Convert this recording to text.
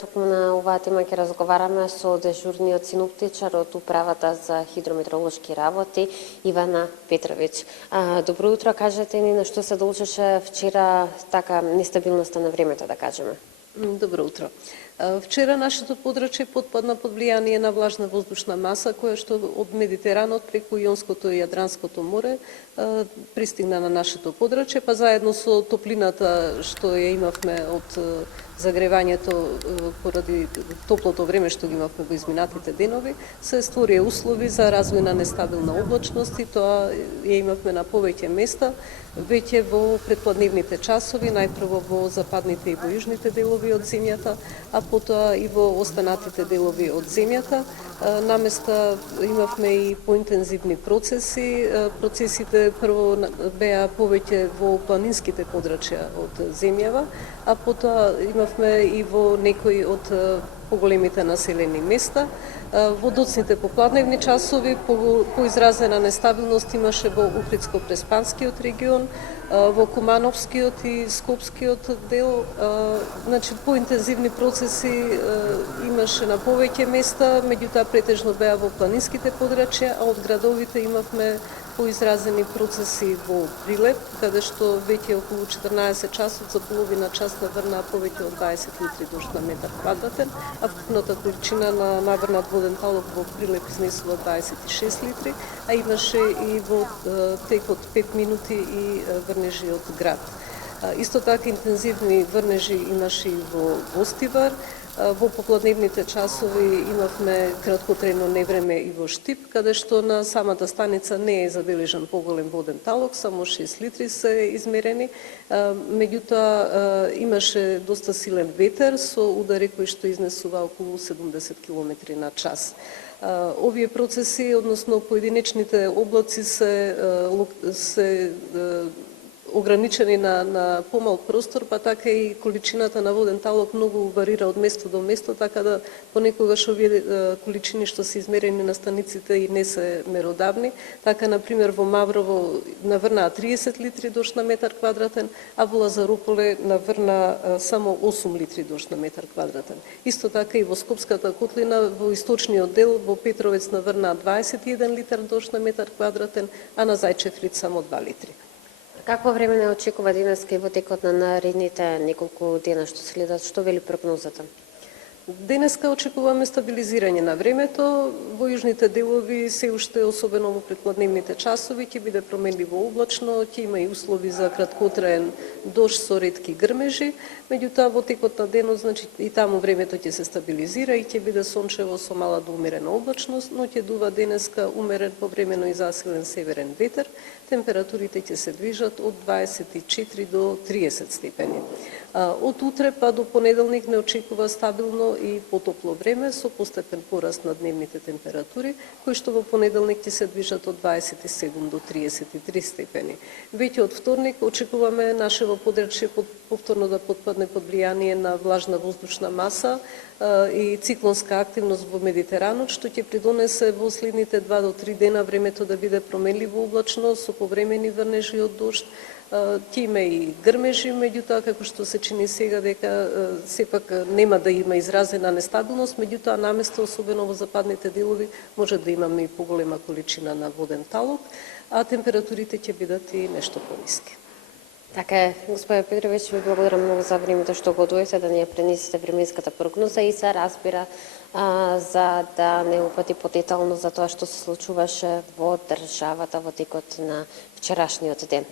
Токму на оваа тема ќе разговараме со дежурниот синоптичар од Управата за хидрометеоролошки работи Ивана Петровиќ. Добро утро, кажете ни на што се должеше вчера така нестабилноста на времето, да кажеме. Добро утро. Вчера нашето подрачје потпадна под влијание на влажна воздушна маса која што од Медитеранот преку Јонското и Јадранското море пристигна на нашето подрачје, па заедно со топлината што ја имавме од загревањето поради топлото време што ги имавме во изминатите денови, се створија услови за развој на нестабилна облачност и тоа ја имавме на повеќе места, веќе во предпладневните часови, најпрво во западните и во јужните делови од земјата, а потоа и во останатите делови од земјата. Наместа имавме и поинтензивни процеси. Процесите прво беа повеќе во планинските подрачја од земјава, а потоа имавме и во некои од поголемите населени места. Во доцните попладневни часови поизразена нестабилност имаше во Охридско-Преспанскиот регион, во Кумановскиот и Скопскиот дел. Значи, поинтензивни процеси имаше на повеќе места, меѓутоа претежно беа во планинските подрачја, а од градовите имавме поизразени процеси во Прилеп, каде што веќе околу 14 часот за половина час наврнаа повеќе од 20 литри дожд на метар квадратен, а вкупната количина на наврнат воден талок во Прилеп изнесува 26 литри, а имаше и во тек од 5 минути и врнежи од град. Исто така интензивни врнежи имаше и во Гостивар. Во попладневните часови имавме краткотрено невреме и во Штип, каде што на самата станица не е забележан поголем воден талок, само 6 литри се измерени. Меѓутоа имаше доста силен ветер со удари кои што изнесува околу 70 км на час. Овие процеси, односно поединечните облаци се ограничени на помал простор, па така и количината на воден талок многу варира од место до место, така да понекогаш овие количини што се измерени на станиците и не се меродавни. Така, например, во Маврово наврнаа 30 литри дожд на метар квадратен, а во Лазарополе наврна само 8 литри дожд на метар квадратен. Исто така и во Скопската котлина, во источниот дел, во Петровец наврнаа 21 литар дожд на метар квадратен, а на Зајчеврид само 2 литри. Какво време не очекува денеска и во текот на наредните неколку дена што следат? Што вели прогнозата? Денеска очекуваме стабилизирање на времето. Во јужните делови се уште, особено во предпладневните часови, ќе биде променливо облачно, ќе има и услови за краткотраен дожд со ретки грмежи, меѓутоа во текот на денот, значи и таму времето ќе се стабилизира и ќе биде сончево со мала до умерена облачност, но ќе дува денеска умерен повремено и засилен северен ветер. Температурите ќе се движат од 24 до 30 степени. Од утре па до понеделник не очекува стабилно и потопло време со постепен пораст на дневните температури, кои што во понеделник ќе се движат од 27 до 33 степени. Веќе од вторник очекуваме нашево подрачје повторно да потпадне под влијание на влажна воздушна маса и циклонска активност во Медитеранот, што ќе придонесе во следните 2 до 3 дена времето да биде променливо облачно со повремени врнежи од дожд. Ќе има и грмежи, меѓутоа како што се чини сега дека сепак нема да има изразена нестабилност, меѓутоа наместо, особено во западните делови, може да имаме и поголема количина на воден талок, а температурите ќе бидат и нешто пониски. Така е, господи Петровиќ, ви благодарам многу за времето што го одвоите да ни ја пренесете временската прогноза и се разбира за да не упати подетално за тоа што се случуваше во државата во текот на вчерашниот ден.